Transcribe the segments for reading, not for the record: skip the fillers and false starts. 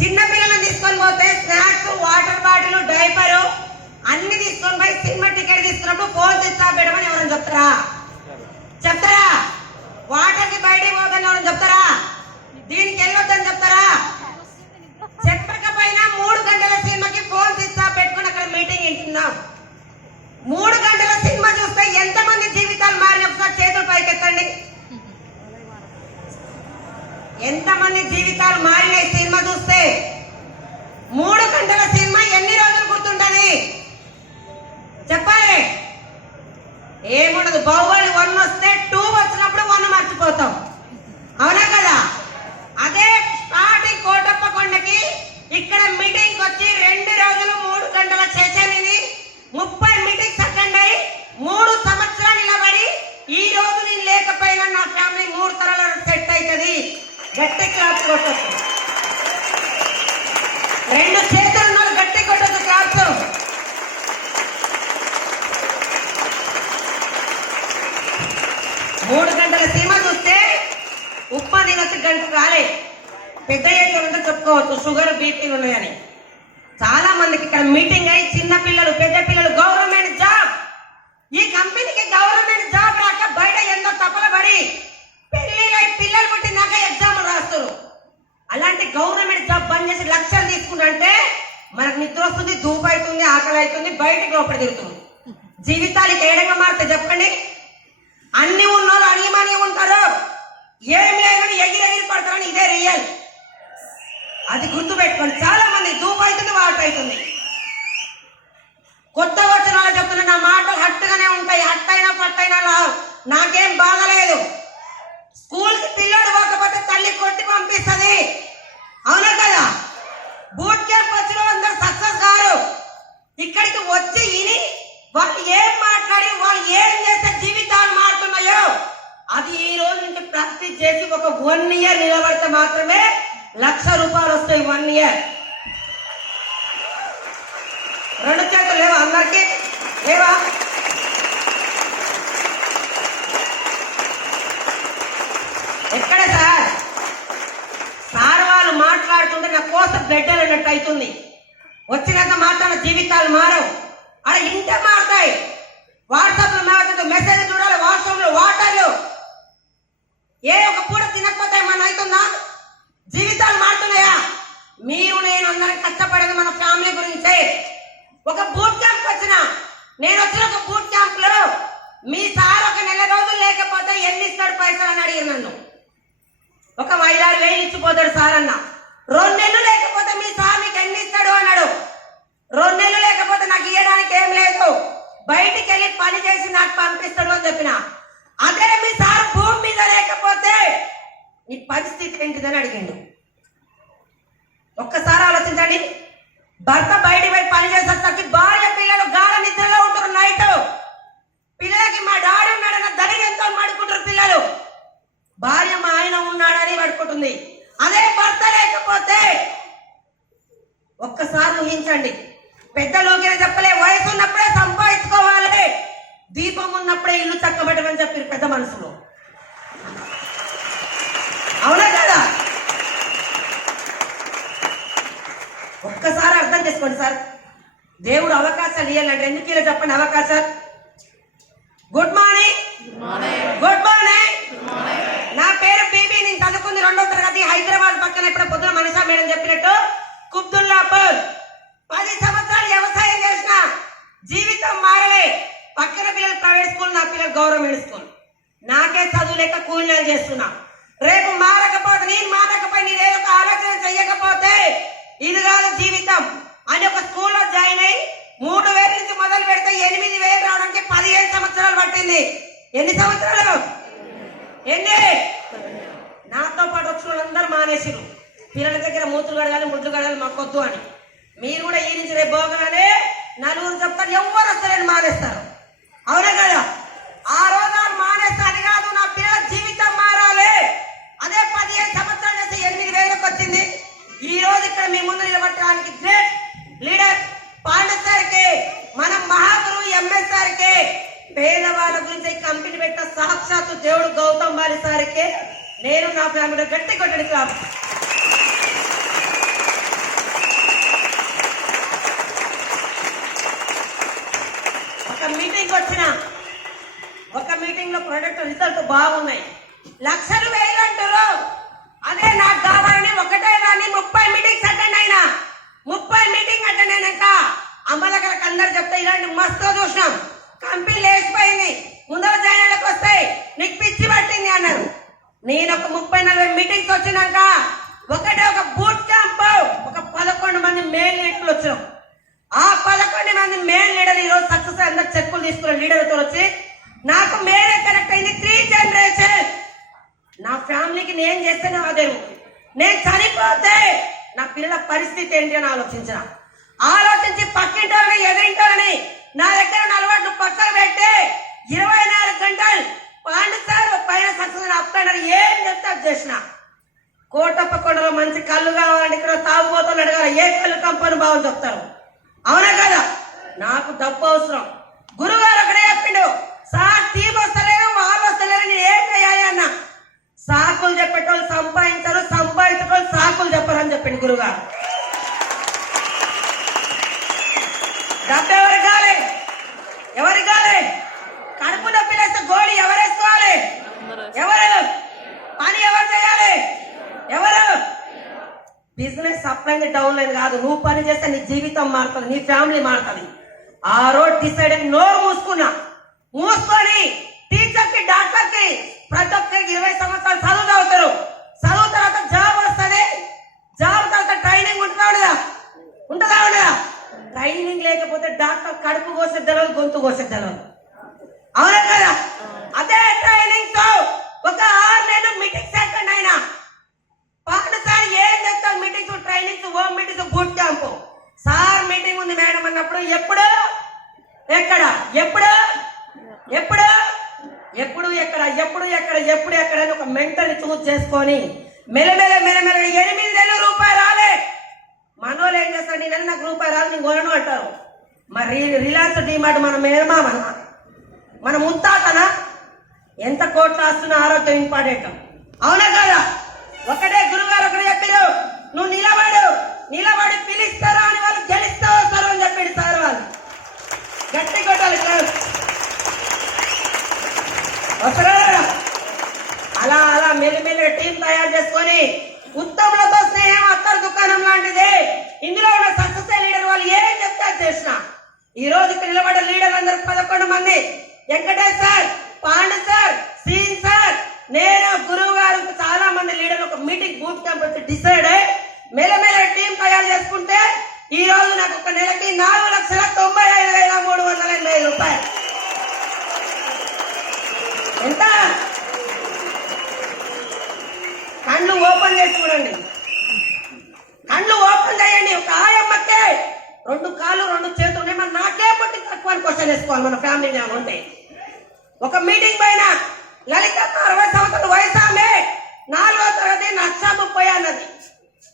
చిన్న పిల్లలను తీసుకొని పోతే స్నాక్స్, వాటర్ బాటిల్, డైపరు అన్ని తీసుకొని పోయి సినిమా టికెట్ తీసుకున్నప్పుడు ఫోన్ స్విచ్ ఆఫ్ పెట్టమని ఎవరైనా చెప్తారా? వాటర్ కి బయటికి పోదని ఎవరైనా చెప్తారా? దీనికి వెళ్ళొద్దని చెప్తారా? చెప్పకపోయినా 3 గంటల సినిమాకి ఫోన్ స్విచ్ ఆఫ్ పెట్టుకుని అక్కడ మీటింగ్ వింటున్నాం. 3 గంటల సినిమా చూస్తే ఎంతమంది జీవితాలు మారిన ఒకసారి చేతులు పైకెత్తండి. ఎంతమంది జీవితాలు మారినాయి సినిమా చూస్తే? 3 గంటల సినిమా ఎన్ని రోజులు గుర్తుంటది చెప్పాలి? ఏముండదు. బాహుబలి 1 వస్తే 2 వచ్చినప్పుడు 1 మర్చిపోతాం, అవునా కదా? అదే స్టార్టింగ్ కోటప్ప కొండకి ఇక్కడ మీటింగ్ వచ్చి 2 రోజులు 3 గంటల సెషన్ని 30 మీటింగ్స్ అటెండ్ అయ్యి 3 సంవత్సరాలు నిలబడి ఈ రోజు నేను లేకపోయినా నా ఫ్యామిలీ 3 తరాల సెట్ అవుతుంది. గట్టి క్లాప్స్ కొట్టచ్చు. 2 చేతులు ఉన్నారు, గట్టి కొట్టచ్చు క్లాప్స్. మూడు గంటల సినిమా చూస్తే ఉప్మా తినొచ్చి గంట రాలే. పెద్ద ఏజ్లో చెప్పుకోవచ్చు షుగర్, బీపీలు ఉన్నాయని. చాలా మందికి ఇక్కడ మీటింగ్ అయ్యి చిన్న పిల్లలు, పెద్ద పిల్లలు గవర్నమెంట్ జాబ్, ఈ కంపెనీకి గవర్నమెంట్ జాబ్ రాక బయట ఎంతో తపలబడి పిల్లలు పుట్టినాక ఎగ్జామ్లు రాస్తారు. అలాంటి గవర్నమెంట్ జాబ్ బంద్ చేసి లక్షలు తీసుకుంటే మనకు నిద్ర వస్తుంది, ధూపు అవుతుంది, ఆకలి అవుతుంది, బయటకు లోపల తిరుగుతుంది. జీవితాలకి ఏడంగా మారితే చెప్పండి. అన్ని ఉన్నోళ్ళు అనిమని ఉంటారు, ఏం లేదని ఎగిరెగిరి పడతారని ఇదే రియల్. అది గుర్తు పెట్టుకోండి. చాలా మంది ధూపు అవుతుంది, వాటర్ అవుతుంది. కొత్త వచ్చిన వాళ్ళు చెప్తున్నా నా మాటలు హట్టుగానే ఉంటాయి. హట్టైనా పట్టైనా నాకేం బాగలేదు. స్కూల్ కి పిల్లోడు పోకపోతే తల్లి కొట్టి పంపిస్తుంది, అవునా కదా? బూట్ క్యాంప్ వచ్చిన అందరూ సక్సెస్ గారు. ఇక్కడికి వచ్చి ఇని వాళ్ళు ఏం మాట్లాడి వాళ్ళు ఏం చేస్తే జీవితాలు మారుతున్నాయో అది ఈ రోజు నుంచి ప్రాక్టీస్ చేసి ఒక 1 ఇయర్ నిలబడితే మాత్రమే ₹1,00,000 వస్తాయి. 1 ఇయర్. 2 చేతులు లేవా అందరికి? లేవా? ఎక్కడ సార్ వాళ్ళు మాట్లాడుతుంటే నా కోసం బెడ్డలు అన్నట్టు అవుతుంది. వచ్చినంత మాత్రాన జీవితాలు మారవు. అక్కడ ఇంటే మారుతాయి. వాట్సాప్ లో మారుతుంది, మెసేజ్ చూడాలి, వాట్సాప్ లో వాటర్లు ఏ ఒక పూట తినకపోతే మన అవుతుందా? జీవితాలు మారుతున్నాయా? మీరు నేను అందరం కష్టపడేది మన ఫ్యామిలీ గురించే. ఒక బూట్ క్యాంప్ నేను వచ్చిన ఒక బూట్ క్యాంప్ లో మీ సార్ ఒక 1 నెల రోజులు లేకపోతే ఎన్ని ఇస్తాడు పైసలు అని అడిగారు నన్ను. ఒక 5-6 వేలు ఇచ్చిపోతాడు సార్ అన్న. 2 నెలలు లేకపోతే మీ సార్ మీకు ఎన్ని ఇస్తాడు అన్నాడు. 2 నెలలు లేకపోతే నాకు ఇవ్వడానికి ఏం లేదు, బయటికి వెళ్ళి పని చేసి నాకు పంపిస్తాడు అని చెప్పిన. అదే మీ సార్ భూమి మీద లేకపోతే నీ పరిస్థితి ఏంటిదని అడిగిండు. ఒక్కసారి ఆలోచించండి. భర్త బయటికి పోయి పని చేసేసరికి భార్య పిల్లలు గాఢ నిద్రలో ఉంటారు. నైట్ పిల్లలకి మా డాడీ ఉన్నాడన్న ధైర్యంతో పడుకుంటారు పిల్లలు. భార్య మా ఆయన ఉన్నాడని పడుకుంటుంది. అదే భర్త లేకపోతే ఒక్కసారి ఊహించండి. పెద్దలోకి చెప్పలే, వయసు ఉన్నప్పుడే సంపాదించుకోవాలి, దీపం ఉన్నప్పుడే ఇల్లు చక్కబెట్టమని చెప్పారు పెద్ద మనసులో, అవునా కదా? ఒక్కసారి అర్థం చేసుకోండి సార్. దేవుడు అవకాశాలు ఇవ్వాలంటే ఎందుకు ఇలా చెప్పండి అవకాశాలు. Good morning. Good morning. నా పేరు బీబీ. నేను చదువుకుంది 2వ తరగతి హైదరాబాద్ పక్కన. ఇప్పుడు పొద్దున మనీషా మేడం చెప్పినట్టు కుబ్దుల్లాపూర్. 10 సంవత్సరాలు వ్యవసాయం చేసిన జీవితం మారలే. పక్కన పిల్లలు ప్రైవేట్ స్కూల్, నా పిల్లలు గవర్నమెంట్ స్కూల్. నాకే చదువు లేక కూలీలు చేస్తున్నా. రేపు మారకపోతే నేను ఏదో ఒక ఆలోచన చెయ్యకపోతే ఇది కాదు జీవితం అని ఒక స్కూల్లో జాయిన్ అయ్యి 3,000 నుంచి మొదలు పెడితే 8,000 రావడానికి 15 సంవత్సరాలు పట్టింది. ఎన్ని సంవత్సరాలు? నాతో పాటు వచ్చిన వాళ్ళందరూ మానేసిరు. పిల్లల దగ్గర మూతులు కడగాలి, ముద్దులు కడగాలి, మాకొద్దు అని. మీరు కూడా ఈ నుంచి రేపు పోగానే 4 చెప్తారు, ఎవరు వస్తారని మానేస్తారు, అవునా కదా? ఆ రోజు మానేస్తాను కాదు, నా పిల్లల జీవితం మారాలి. అదే 15 సంవత్సరాలు చేస్తే 8,000కి వచ్చింది. ఈ రోజు ఇక్కడ మీ ముందు నిలబట్టడానికి గ్రేట్ లీడర్ పాండసారికి, మన మహాగురువు ఎంఎస్ సారికి, పేదవాళ్ళ గురించి కంపెనీ పెట్టిన సాక్షాత్తు దేవుడు గౌతమ్ బాలి సారికి నేను నా ఫ్యామిలీ గట్టి కొట్టడి క్లాప్. ప్రొడక్ట్ రిజల్ట్ బాగున్నాయి. లక్షలు వేలు అంటారు. అదే నాకు కావాలని ఒకటే రాని 30 మీటింగ్స్ అటెండ్ అయినా. 30 మీటింగ్ అటెండ్ అయినాక అమ్మలకి అందరు చెప్తే ఇలాంటి మస్తు చూసినాం, కంపెనీ లేచిపోయింది, ముందర జాయిన్లకు వస్తాయి, నీకు పిచ్చి పట్టింది అన్నారు. నేను ఒక 30-40 మీటింగ్స్ వచ్చినాక ఒకటే ఒక బూట్ క్యాంప్ ఒక 11 మంది మెయిన్ లీడర్లు వచ్చాం. ఆ 11 మంది మెయిన్ లీడర్ ఈ రోజు సక్సెస్ అందరు చెక్కులు తీసుకున్న లీడర్తో వచ్చి నాకు మేరే కనెక్ట్ అయింది. 3 జనరేషన్ నా ఫ్యామిలీకి నేను చేస్తే నా అదే, నేను చనిపోతే నా పిల్లల పరిస్థితి ఏంటి అని ఆలోచించి పక్కింటోళ్ళని ఎదిరింటోళ్ళని నా దగ్గర ఉన్న అలవాట్లు పక్కన పెట్టి 24 గంటలు పాండు సార్ పైన సక్సెస్ అప్లైనర్ ఏం చెప్తే అది చేసిన. కోటప్ప కొండలో మంచి కళ్ళు కావాలంటే ఇక్కడ తాగుబోతులు అడగాలి, ఏ కళ్ళు కంపెనీ బాగుంది చెప్తారు, అవునా కదా? నాకు డబ్బు అవసరం. గురుగారు ఒకటే చెప్పిండు, సార్ టీం వస్తలేరు, వాళ్ళు వస్తలేరు, నేను ఏం చేయాలి అన్న. సాకులు చెప్పేటోళ్ళు సంపాదించారు, సంపాదించేటోళ్ళు సాకులు చెప్పారని చెప్పిండు గురుగారు. డబ్బు ఎవరికి కావాలి? ఎవరికి కావాలి? కడుపు నొప్పి లేస్తే గోళీ ఎవరేసుకోవాలి? ఎవరు? పని ఎవరు చేయాలి? ఎవరు? బిజినెస్ అప్ అయింది డౌన్ అయింది కాదు, నువ్వు పని చేస్తే నీ జీవితం మారుతుంది, నీ ఫ్యామిలీ మారుతుంది. ఆ రోడ్ డిసైడ్ అయ్యి నోరు మూసుకొని టీచర్కి డాక్టర్కి ప్రతి ఒక్కరికి 20 సంవత్సరాలు చదువు చదువుతారు. చదువు తర్వాత జాబ్ వస్తుంది, జాబ్ తర్వాత ట్రైనింగ్ ఉంటుందా ఉండదా? ట్రైనింగ్ లేకపోతే డాక్టర్ కడుపు కోసే తెలవదు, గొంతు కోసే తెలవదు, అవునా కదా? అదే ట్రైనింగ్ తో ఒక 6 నెలలు మీటింగ్స్ అటెండ్ అయినా. పాండు సార్ ఏం చెప్తారు? Meetings, trainings, home meetings, boot camp. Sir meeting ఉంది మేడం అన్నప్పుడు ఎప్పుడు ఎక్కడ, ఎప్పుడు ఎప్పుడు ఎప్పుడు ఎక్కడ, ఎప్పుడు ఎక్కడ, ఎప్పుడు ఎక్కడ అని ఒక మెంటల్ చూస్ చేసుకొని మెల్లమెల్ల 8,000 రూపాయలు రాలే. మనోళ్ళు ఏం చేస్తారు, నేను నాకు రూపాయి రాదు నేను కొనను అంటారు. మరి రిలయన్స్ డిమార్ట్ మన మేనమామన, మన ముత్తాతనా? ఎంత కోట్లు వస్తున్న ఆరోగ్యం ఇంపార్టెంట్, అవునా కదా? ఒకటే గురుగారు ఒకటే చెప్పారు, నువ్వు నిలబడి పిలుస్తారా అని వాళ్ళు గెలుస్తా వస్తారు అని చెప్పాడు సార్. వాళ్ళు గట్టి కొట్టాలి వస్తారా? అలా అలా మెల్లిమెల్లిగా టీం తయారు చేసుకొని ఉత్తములతో స్నేహం అత్తరు దుకాణం లాంటిది. ఇందులో ఉన్న సక్సెస్ లీడర్ వాళ్ళు ఏం చెప్తారు చేసిన. ఈ రోజు ఇక్కడ నిలబడ్డ లీడర్ అందరూ 11 మంది. వెంకటేష్ సార్, పాండు సార్, సీన్ సార్, నేను, గురువు గారు, చాలా మంది లీడర్లు ఒక మీటింగ్ బూత్ క్యాంప్ వచ్చి డిసైడ్ అయ్యి మెల్లమెల్ల టీం తయారు చేసుకుంటే ఈ రోజు నాకు ఒక నెలకి 4,95,380 రూపాయలు. ఎంత? కళ్ళు ఓపెన్ చేసి చూడండి, కళ్ళు ఓపెన్ చేయండి. ఒక ఆయమ్మకే 2 కాళ్ళు 2 చేతులు ఉన్నాయి, మరి నాకే పట్టి తక్కువ అని క్వశ్చన్ వేసుకోవాలి మన ఫ్యామిలీ ఉంటే. ఒక మీటింగ్ పైన లలితమ్మ 60 సంవత్సరాల వయసు, ఆమె 4వ తరగతి 1,30,000 అన్నది.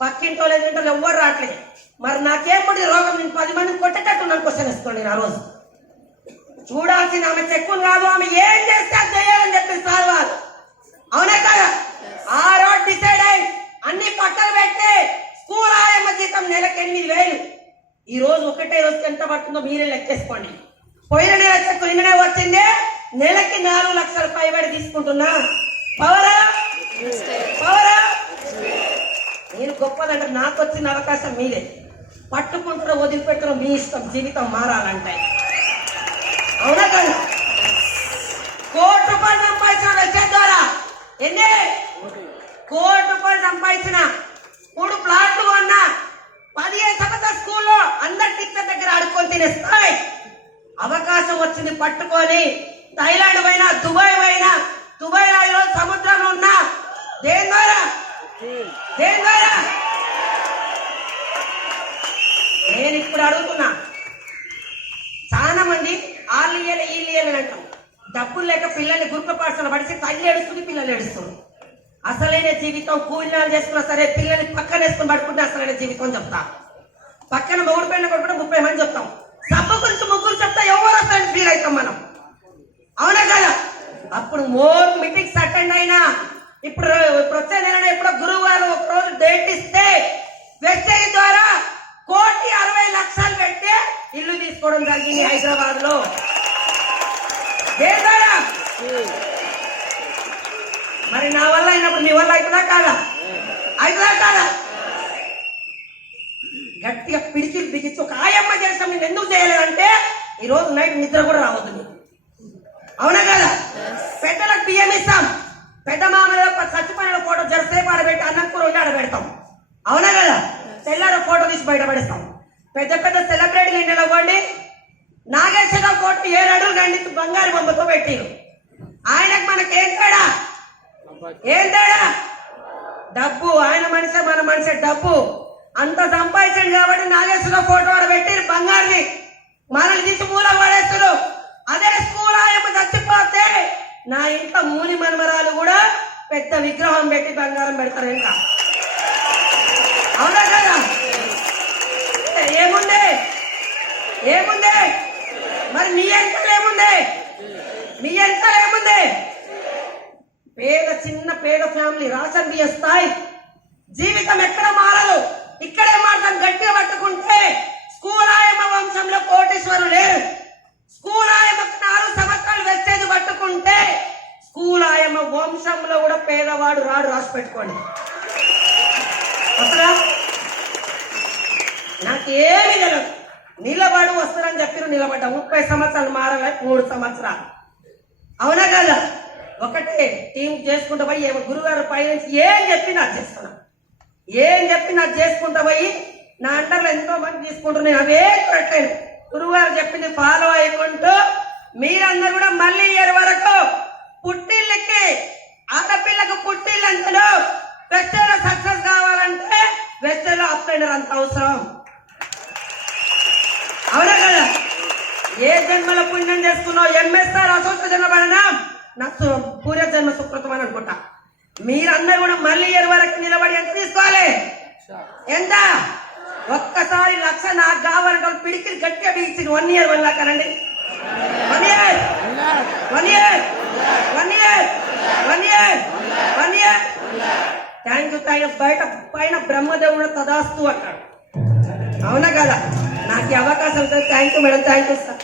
పక్కింటో లేదంటే ఎవ్వరు రావట్లేదు. మరి నాకేపటి రోగం, నేను 10 మందిని కొట్టేటట్టు నన్ను క్వశ్చన్ వేసుకోండి. నేను ఆ రోజు చూడాల్సిన ఆమె చెక్కులు కాదు, ఆమె ఏం చేస్తే అది చేయాలని చెప్పి సార్ వాళ్ళు, అవునా కదా? ఆ రోడ్ డిసైడ్ అయ్యి అన్ని పక్కన పెట్టి స్కూల్ ఆయమ్మ జీతం నెలకు 8,000. ఈ రోజు ఒకటే రోజు ఎంత పడుతుందో మీరే లెక్కేసుకోండి. పోయిన నెల చెక్కు నిన్ననే వచ్చింది, నెలకి 4 లక్షల పైబడి తీసుకుంటున్నా. పవరా పవరా? నేను గొప్పదంటే నాకు వచ్చిన అవకాశం మీదే. పట్టుకుంటున్న వదిలిపెట్టడం మీ ఇష్టం, జీవితం మారాలంటే, అవునా కదా? ₹1 కోటి సంపాదించిన వెబ్సైట్ ద్వారా ఎన్ని ₹1 కోటి సంపాదించిన 3 ప్లాట్లు కొన్నా. 15 సంవత్సరాల స్కూల్లో అందరి టీచర్ దగ్గర ఆడుకొని తినేస్తాయి. అవకాశం వచ్చింది పట్టుకొని థైలాండ్ పోయినా, దుబాయ్ పోయినా, దుబాయ్ లో ఈరోజు సముద్రంలో ఉన్నా. దేని ద్వారా? నేను ఇప్పుడు అడుగుతున్నా, చాలా మంది వాళ్ళు ఇయ్యాలి అంటాం. డబ్బులు లేక పిల్లల్ని గురుకుల పాఠశాల పడిసి తల్లి ఏడుస్తుంది, పిల్లలు ఏడుస్తుంది. అసలైన జీవితం కూలినాలు చేసుకున్నా సరే పిల్లల్ని పక్కన వేసుకుని పడుకుంటే అసలైన జీవితం చెప్తా. పక్కన మొగుడు పెళ్ళి కొడుకుంటే 30 మంది చెప్తాం. సబ్బు గురించి 3 చెప్తా ఎవరు అసలు ఫీల్ అవుతాం మనం, అవునా కదా? అప్పుడు మోర్ మీటింగ్స్ అటెండ్ అయినా. ఇప్పుడు వచ్చే నెల ఎప్పుడో గురువు గారు ఒక రోజు డేట్ ఇస్తే వెబ్సైట్ ద్వారా 1,60,00,000 పెట్టి ఇల్లు తీసుకోవడం జరిగింది హైదరాబాద్ లో. మరి నా వల్ల అయినప్పుడు మీ వల్ల అవుతుందా కాదా? అవుతుందా కాదా? గట్టిగా పిడికిలు బిగించి ఒక ఆయమ్మ చేస్తాం నేను ఎందుకు చేయలేదంటే ఈ రోజు నైట్ నిద్ర కూడా రావద్దు నీకు. అవునా కదా? పెద్దలకు బియ్యం ఇస్తాం, పెద్ద మామూలు చచ్చిపోయిన ఫోటో జరసేపు ఆడబెట్టి అన్నం కూర వండి ఆడబెడతాం. అవునా కదా? తెల్లార ఫోటో తీసి బయటపడేస్తాం. పెద్ద పెద్ద సెలబ్రిటీలు ఇండియాలో పోండి, నాగేశ్వర ఫోటో 7 అడుగులు ఖండితు బంగారు బొమ్మతో పెట్టిరు. ఆయనకు మనకి ఏం తేడా? ఏం తేడా? డబ్బు. ఆయన మనిషి మన మనిషి డబ్బు. అంత సంపాదించండి కాబట్టి నాగేశ్వర ఫోటో ఆడ పెట్టిరు బంగారుని, మనల్ని తీసి మూల పడేస్తారు. అదే స్కూల్ ఆయమ్మ చచ్చిపోతే నా ఇంట్లో మూని మనమరాలు కూడా పెద్ద విగ్రహం పెట్టి బంగారం పెడతారు. ఇంకా అవునా కదా? ఏముంది ఏముంది మరి మీ ఎంతలు ఏముంది? మీ ఎంతలు ఏముంది? పేద చిన్న పేద ఫ్యామిలీ రాషన్ బియ్య స్థాయి జీవితం ఎక్కడ మారదు. ఇక్కడే మాత్రం గట్టిగా పట్టుకుంటే స్కూల్ ఆయమ్మ వంశంలో కోటేశ్వరులు లేరు. స్కూల్ ఆయమ్మకు 4 సంవత్సరాలు వచ్చేది పట్టుకుంటే స్కూల్ ఆయమ్మ వంశంలో కూడా పేదవాడు రాడు. రాసి పెట్టుకోండి. అసలు నాకేమి తెలియదు. నిలబడు వస్తారని చెప్పారు, నిలబడ్డా. 30 సంవత్సరాలు మారాలి, 3 సంవత్సరాలు. అవునా కదా? ఒకటే టీం చేసుకుంటూ పోయి గురుగారు పైనుంచి ఏం చెప్పి నాకు చేస్తున్నా, ఏం చెప్పి నాకు చేసుకుంటా పోయి నా అంటర్లో ఎంతో మంది తీసుకుంటారు. నేను అవే పెట్టలేను. గురుగారు చెప్పింది ఫాలో అయ్యుకుంటూ మీరందరూ కూడా మళ్ళీ ఇయర్ వరకు పుట్టిళ్ళకి ఆడపిల్లకు పుట్టిళ్ళు అంతలో వెస్టర్లో సక్సెస్ కావాలంటే వెస్టర్లో అప్లైనర్ అంత అవసరం. అవునా కదా? ఏ జన్మలో పుణ్యం చేసుకున్నావు? ఎంఎస్ఆర్ అశోక జన్మపడడం నాకు పూర్వ జన్మ సుకృతం అని అనుకుంటా. మీరందరూ కూడా మళ్ళీ ఇయర్ వరకు నిలబడి ఎంత తీసుకోవాలి? ఎంత? ఒక్కసారి 1,00,000 నాకు కావాలంటే పిడికిలు గట్టిగా బిగించింది. 1 year 1 lakh అనండి. 1 year 1 year 1 year 1 year 1 year. Thank you. బయట పైన బ్రహ్మదేవుడు తదాస్తు అంటాడు. అవునా కదా? నాకు ఈ అవకాశం thank you madam. Thank you sir.